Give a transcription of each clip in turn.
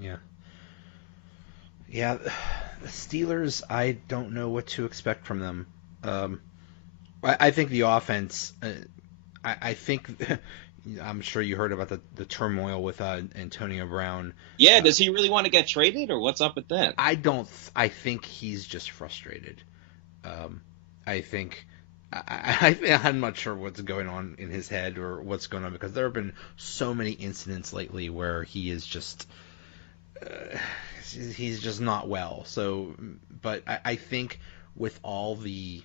Yeah. Yeah, the Steelers, I don't know what to expect from them. Um, I think the offense. I think I'm sure you heard about the turmoil with Antonio Brown. Yeah, Uh, does he really want to get traded, or what's up with that? I don't. I think he's just frustrated. Um, I think. I'm not sure what's going on in his head or what's going on because there have been so many incidents lately where he is just uh, he's just not well. So, but I think with all the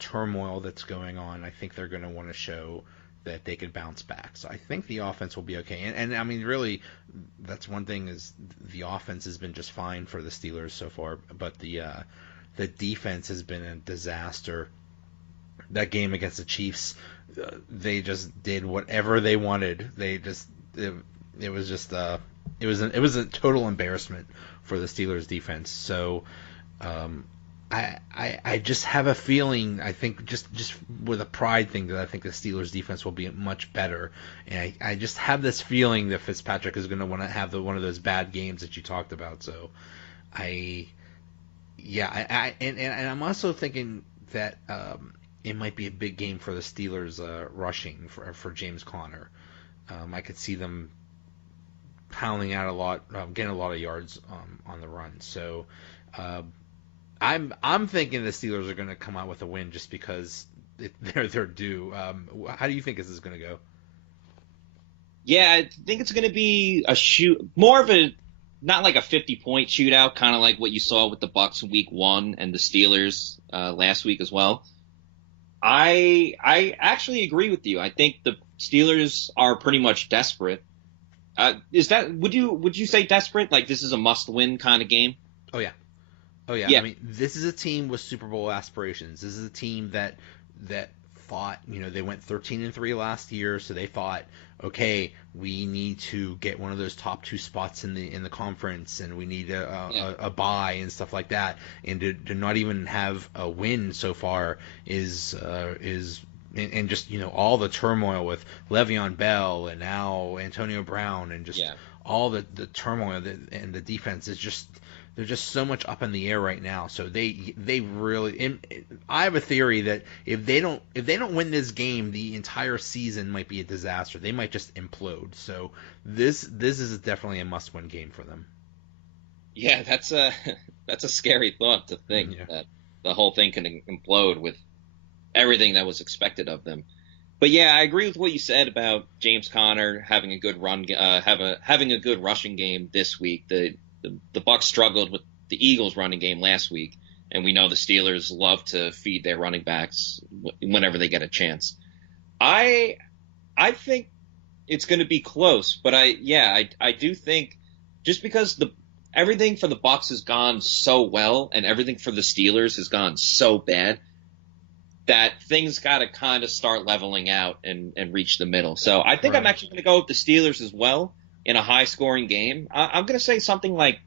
turmoil that's going on, I think they're going to want to show that they could bounce back. So I think the offense will be okay. And I mean, really, that's one thing is the offense has been just fine for the Steelers so far, but the defense has been a disaster. That game against the Chiefs, they just did whatever they wanted. It was just it was a total embarrassment for the Steelers defense. So um, I just have a feeling. I think just with a pride thing that I think the Steelers defense will be much better, and I just have this feeling that Fitzpatrick is going to want to have one of those bad games that you talked about. So I yeah and I'm also thinking that it might be a big game for the Steelers rushing for James Conner. I could see them pounding out a lot, getting a lot of yards on the run. So. Uh, I'm thinking the Steelers are going to come out with a win just because they're due. How do you think this is going to go? Yeah, I think it's going to be a more of a not like a 50-point shootout, kind of like what you saw with the Bucs in Week 1 and the Steelers last week as well. I actually agree with you. I think the Steelers are pretty much desperate. Is that would you say desperate? Like this is a must-win kind of game? Oh yeah, oh yeah. I Yeah, mean, this is a team with Super Bowl aspirations. This is a team that thought, they went 13-3 last year, so they thought, okay, we need to get one of those top two spots in the conference, and we need yeah, a bye and stuff like that. And to not even have a win so far is and just all the turmoil with Le'Veon Bell and now Antonio Brown and just yeah. all the turmoil and the defense is just they're just so much up in the air right now. So they really. I have a theory that if they don't win this game, the entire season might be a disaster. They might just implode. So this is definitely a must win game for them. Yeah, that's a that's a scary thought to think Yeah. that the whole thing can implode with everything that was expected of them. But yeah, I agree with what you said about James Conner having a good having a good rushing game this week. The Bucs struggled with the Eagles' running game last week, and we know the Steelers love to feed their running backs whenever they get a chance. I I think it's going to be close, but I do think just because the everything for the Bucs has gone so well and everything for the Steelers has gone so bad that things got to kind of start leveling out and reach the middle. So I think I'm Right. actually going to go with the Steelers as well in a high scoring game. I'm going to say something like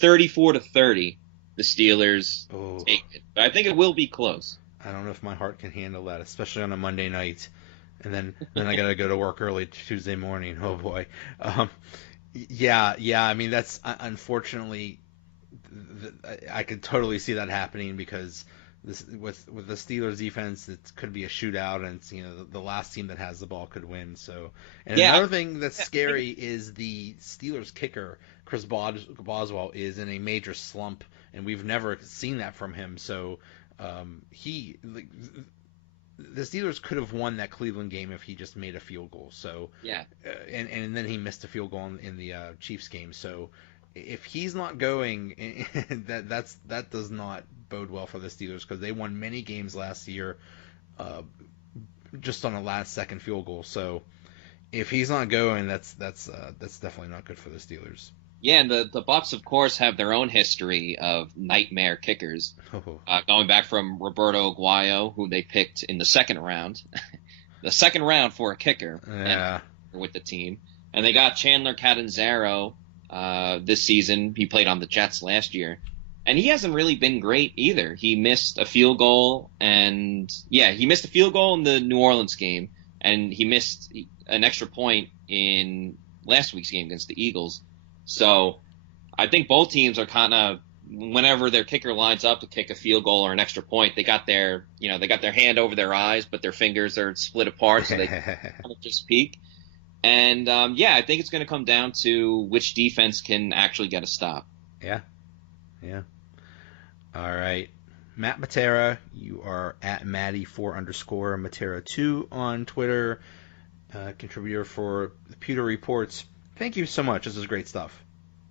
34-30. The Steelers Oh, take it, but I think it will be close. I don't know if my heart can handle that, especially on a Monday night, and then I gotta go to work early Tuesday morning. Oh boy. Um, yeah. I mean, that's unfortunately I could totally see that happening because this with the Steelers defense, it could be a shootout, and it's, the last team that has the ball could win. So, and Yeah, another thing that's I think scary is the Steelers kicker Boswell is in a major slump, and we've never seen that from him. So, he like, the Steelers could have won that Cleveland game if he just made a field goal. So, yeah. and then he missed a field goal in the Chiefs game. So if he's not going, that does not bode well for the Steelers because they won many games last year uh, just on a last second field goal. So if he's not going, that's definitely not good for the Steelers. Yeah, and the Bucks, of course, have their own history of nightmare kickers, Oh, going back from Roberto Aguayo, who they picked in the second round, the second round for a kicker, and yeah, with the team, and they got Chandler Catanzaro this season. He played on the Jets last year, and he hasn't really been great either. He missed a field goal, and yeah, he missed a field goal in the New Orleans game, and he missed an extra point in last week's game against the Eagles. So I think both teams are kind of, whenever their kicker lines up to kick a field goal or an extra point, they got their hand over their eyes, but their fingers are split apart, so they kind of just peek. And I think it's going to come down to which defense can actually get a stop. Yeah. All right. Matt Matera, you are at Matty4_Matera2 on Twitter, contributor for the Pewter Reports. Thank you so much. This is great stuff.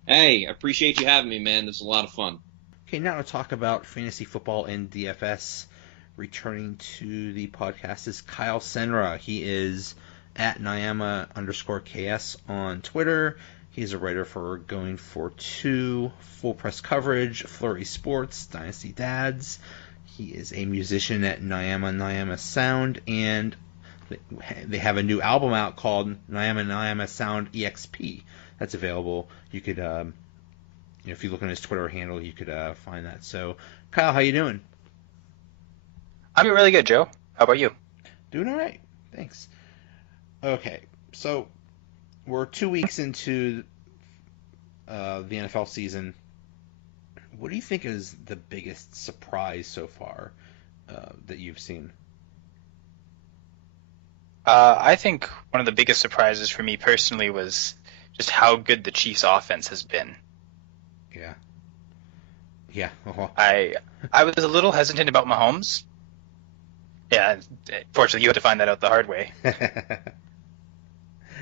Hey, I appreciate you having me, man. This is a lot of fun. Okay, now to talk about fantasy football and DFS. Returning to the podcast is Kyle Senra. He is at Nyama_KS on Twitter. He's a writer for Going for Two, Full Press Coverage, Flurry Sports, Dynasty Dads. He is a musician at Nyama Sound, and they have a new album out called Nyama Sound EXP that's available. You could, if you look on his Twitter handle, you could find that. So, Kyle, how you doing? I'm doing really good, Joe. How about you? Doing all right. Thanks. Okay, so we're 2 weeks into the NFL season. What do you think is the biggest surprise so far that you've seen? I think one of the biggest surprises for me personally was just how good the Chiefs' offense has been. Yeah. Uh-huh. I was a little hesitant about Mahomes. Yeah, fortunately, you had to find that out the hard way.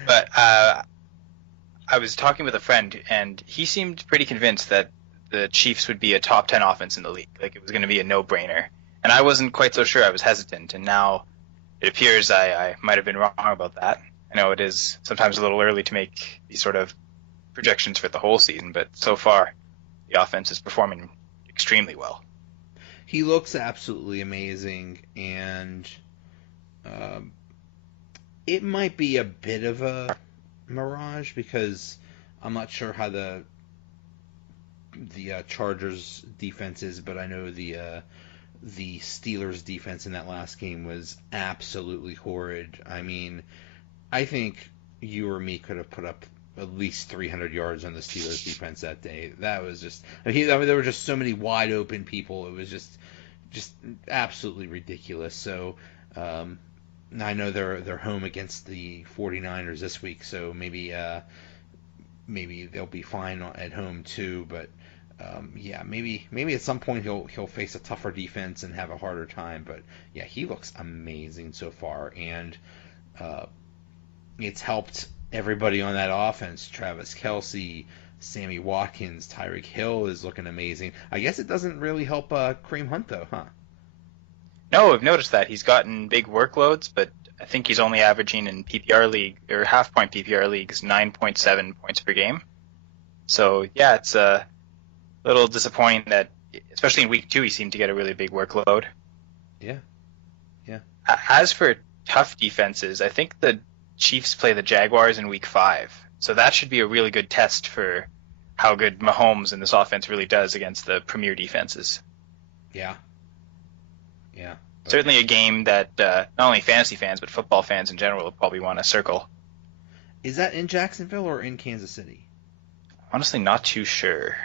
But I was talking with a friend, and he seemed pretty convinced that the Chiefs would be a top 10 offense in the league. Like, it was going to be a no-brainer. And I wasn't quite so sure. I was hesitant, and now it appears I might have been wrong about that. I know it is sometimes a little early to make these sort of projections for the whole season, but so far the offense is performing extremely well. He looks absolutely amazing, and it might be a bit of a mirage because I'm not sure how the Chargers defense is, but I know the Steelers defense in that last game was absolutely horrid. I mean, I think you or me could have put up at least 300 yards on the Steelers defense that day. That was just, there were just so many wide open people. It was just absolutely ridiculous. So I know they're home against the 49ers this week, so maybe they'll be fine at home too. But maybe at some point he'll face a tougher defense and have a harder time. But yeah, he looks amazing so far, and it's helped everybody on that offense. Travis Kelce, Sammy Watkins, Tyreek Hill is looking amazing. I guess it doesn't really help Kareem Hunt though, huh? No, I've noticed that. He's gotten big workloads, but I think he's only averaging in PPR league or half-point PPR leagues 9.7 points per game. So yeah, it's a little disappointing that, especially in week 2, he seemed to get a really big workload. Yeah. As for tough defenses, I think the Chiefs play the Jaguars in week 5. So that should be a really good test for how good Mahomes and this offense really does against the premier defenses. Yeah. Certainly a game that not only fantasy fans, but football fans in general will probably want to circle. Is that in Jacksonville or in Kansas City? Honestly, not too sure.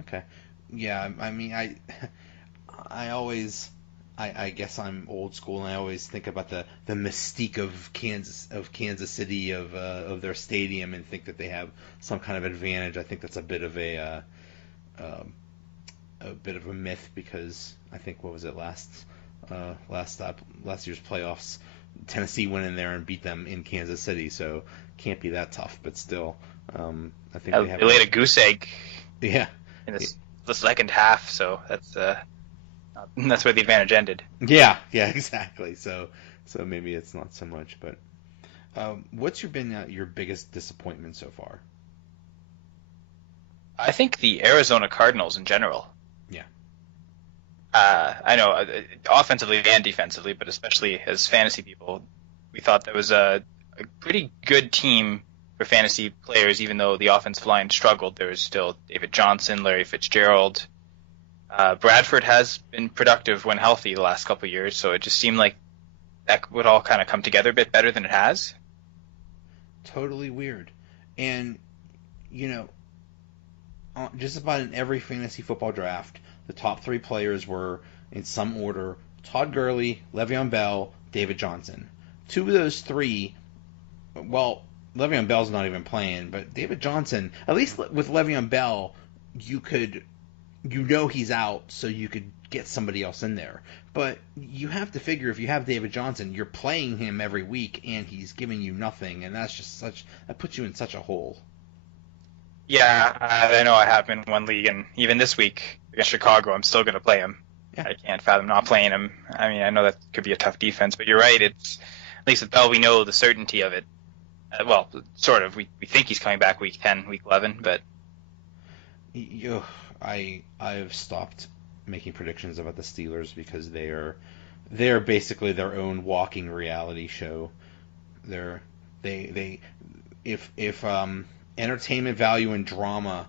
Okay. Yeah, I mean, I guess I'm old school, and I always think about the mystique of Kansas City, of their stadium, and think that they have some kind of advantage. I think that's a bit of a myth, because I think, what was it, last year's playoffs, Tennessee went in there and beat them in Kansas City, so can't be that tough. But still, I think they laid a goose egg. Yeah. In the second half, so that's where the advantage ended. Yeah, exactly. So maybe it's not so much. But what's been your biggest disappointment so far? I think the Arizona Cardinals in general. Yeah. I know offensively and defensively, but especially as fantasy people, we thought that was a pretty good team for fantasy players, even though the offensive line struggled. There was still David Johnson, Larry Fitzgerald. Bradford has been productive when healthy the last couple of years, so it just seemed like that would all kind of come together a bit better than it has. Totally weird. And you know, just about in every fantasy football draft, the top three players were, in some order, Todd Gurley, Le'Veon Bell, David Johnson. Two of those three, well, Le'Veon Bell's not even playing, but David Johnson, at least with Le'Veon Bell, he's out, so you could get somebody else in there. But you have to figure if you have David Johnson, you're playing him every week, and he's giving you nothing, and that puts you in such a hole. Yeah, I know I have him in one league, and even this week against Chicago, I'm still going to play him. Yeah. I can't fathom not playing him. I mean, I know that could be a tough defense, but you're right. It's at least with Bell, we know the certainty of it. Well, sort of. We think he's coming back week 10, week 11, but I've stopped making predictions about the Steelers because they're basically their own walking reality show. If entertainment value and drama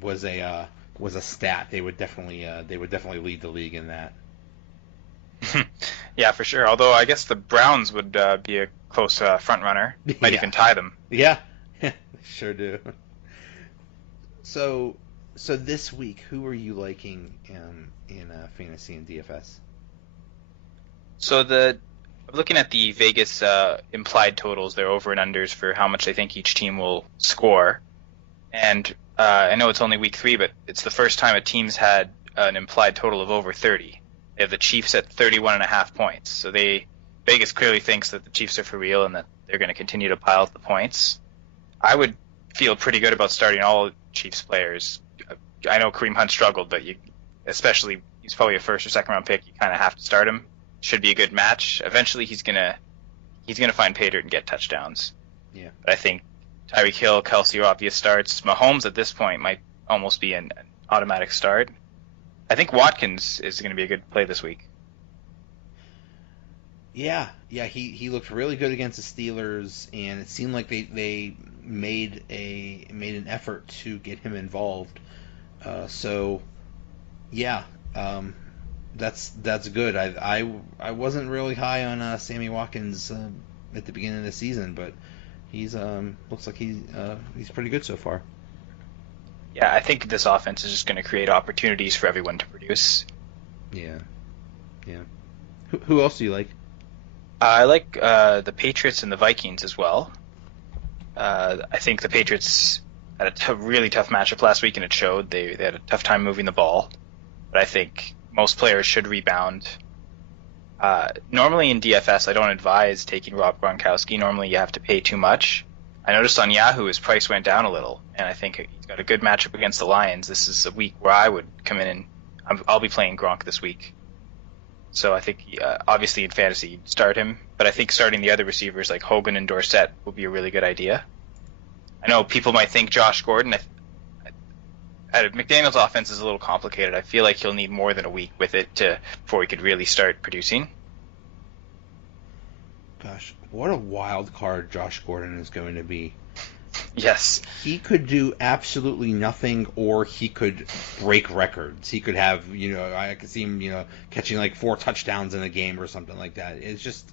was a stat, they would definitely lead the league in that. Yeah, for sure. Although I guess the Browns would be a close front runner. Might even tie them. Yeah, sure do. So this week, who are you liking in fantasy and DFS? So looking at the Vegas implied totals, their over and unders for how much they think each team will score, and I know it's only week 3, but it's the first time a team's had an implied total of over 30. They have the Chiefs at 31.5 points. So Vegas clearly thinks that the Chiefs are for real and that they're going to continue to pile up the points. I would feel pretty good about starting all Chiefs players. I know Kareem Hunt struggled, but especially he's probably a first or second round pick. You kind of have to start him. Should be a good match. Eventually, he's gonna find pay dirt and get touchdowns. Yeah. But I think Tyreek Hill, Kelsey are obvious starts. Mahomes at this point might almost be an automatic start. I think Watkins is going to be a good play this week. Yeah, he looked really good against the Steelers, and it seemed like they made an effort to get him involved. So, yeah, that's good. I wasn't really high on Sammy Watkins at the beginning of the season, but he's looks like he's pretty good so far. Yeah, I think this offense is just going to create opportunities for everyone to produce. Yeah. Who else do you like? I like the Patriots and the Vikings as well. I think the Patriots had a really tough matchup last week, and it showed. They had a tough time moving the ball, but I think most players should rebound. Normally in DFS, I don't advise taking Rob Gronkowski. Normally you have to pay too much. I noticed on Yahoo his price went down a little, and I think he's got a good matchup against the Lions. This is a week where I would come in and I'll be playing Gronk this week. So I think, obviously in fantasy, you'd start him, but I think starting the other receivers like Hogan and Dorsett would be a really good idea. I know people might think Josh Gordon. McDaniel's offense is a little complicated. I feel like he'll need more than a week with it before he could really start producing. Gosh, what a wild card Josh Gordon is going to be. Yes. He could do absolutely nothing, or he could break records. He could have, I could see him, catching like 4 touchdowns in a game or something like that. It's just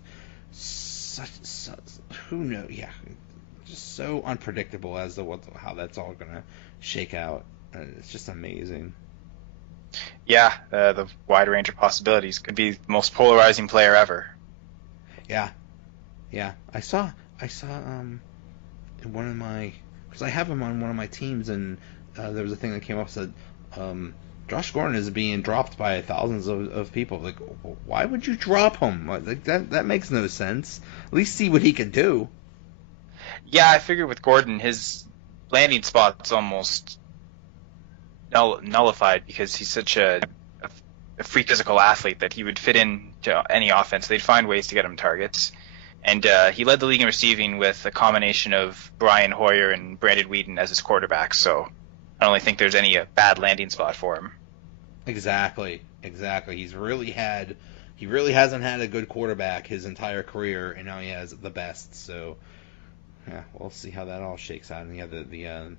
who knows? Yeah, just so unpredictable as to how that's all going to shake out. It's just amazing. Yeah, the wide range of possibilities. Could be the most polarizing player ever. Yeah. I saw in one of my, because I have him on one of my teams, and there was a thing that came up that said Josh Gordon is being dropped by thousands of people. Like, why would you drop him? Like that makes no sense. At least see what he can do. Yeah, I figured with Gordon, his landing spot's almost nullified because he's such a free physical athlete that he would fit into any offense. They'd find ways to get him targets. And he led the league in receiving with a combination of Brian Hoyer and Brandon Weeden as his quarterbacks. So I don't really think there's any bad landing spot for him. Exactly. He really hasn't had a good quarterback his entire career, and now he has the best. So yeah, we'll see how that all shakes out. And the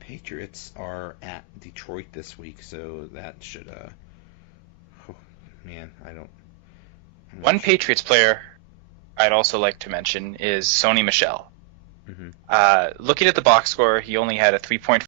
Patriots are at Detroit this week, so that should One Patriots player I'd also like to mention is Sony Michel. Mhm. Looking at the box score, he only had a 3.5